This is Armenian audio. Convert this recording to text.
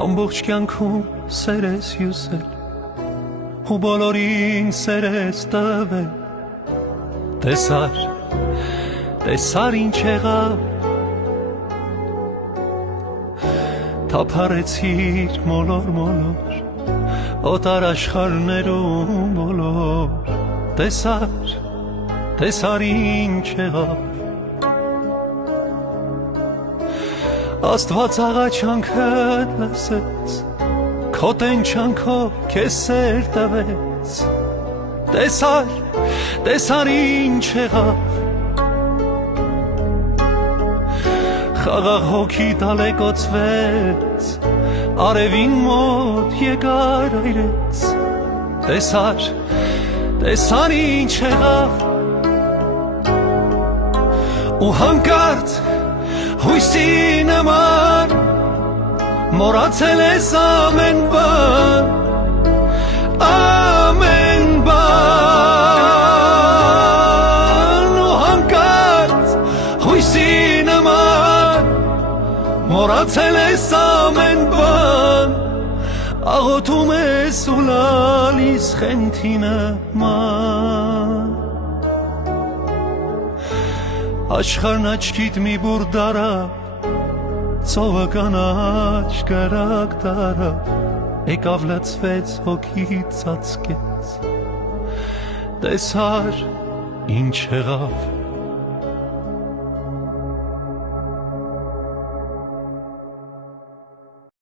ամբողջ կյանքում սեր ես հյուսել ու բոլորին սեր ես տվել տեսար ինչ եղավ թափառեցիր մոլոր օտար աշխարհներում բոլոր տեսար ինչ եղավ Աստված աղաչանքդ լսեց քո տենչանքով քեզ սեր տվեց տեսար ինչ եղավ խաղաղ հոգի տալեկոծվեց արևին մոտ եկար այրեց տեսար ինչ եղավ ու հանկարծ հույսի նման մոռացել ես ամեն բան ու հանկարծ հույսի նման մոռացել ես ամեն բան աղոթում ես ու լալիս խենթի նման Աշխարհն աչքիդ մի բուր դարավ, ծովը կանաչ կրակ տարավ, եկավ լցվեց հոգիդ ծածկեց, տեսար ինչ եղավ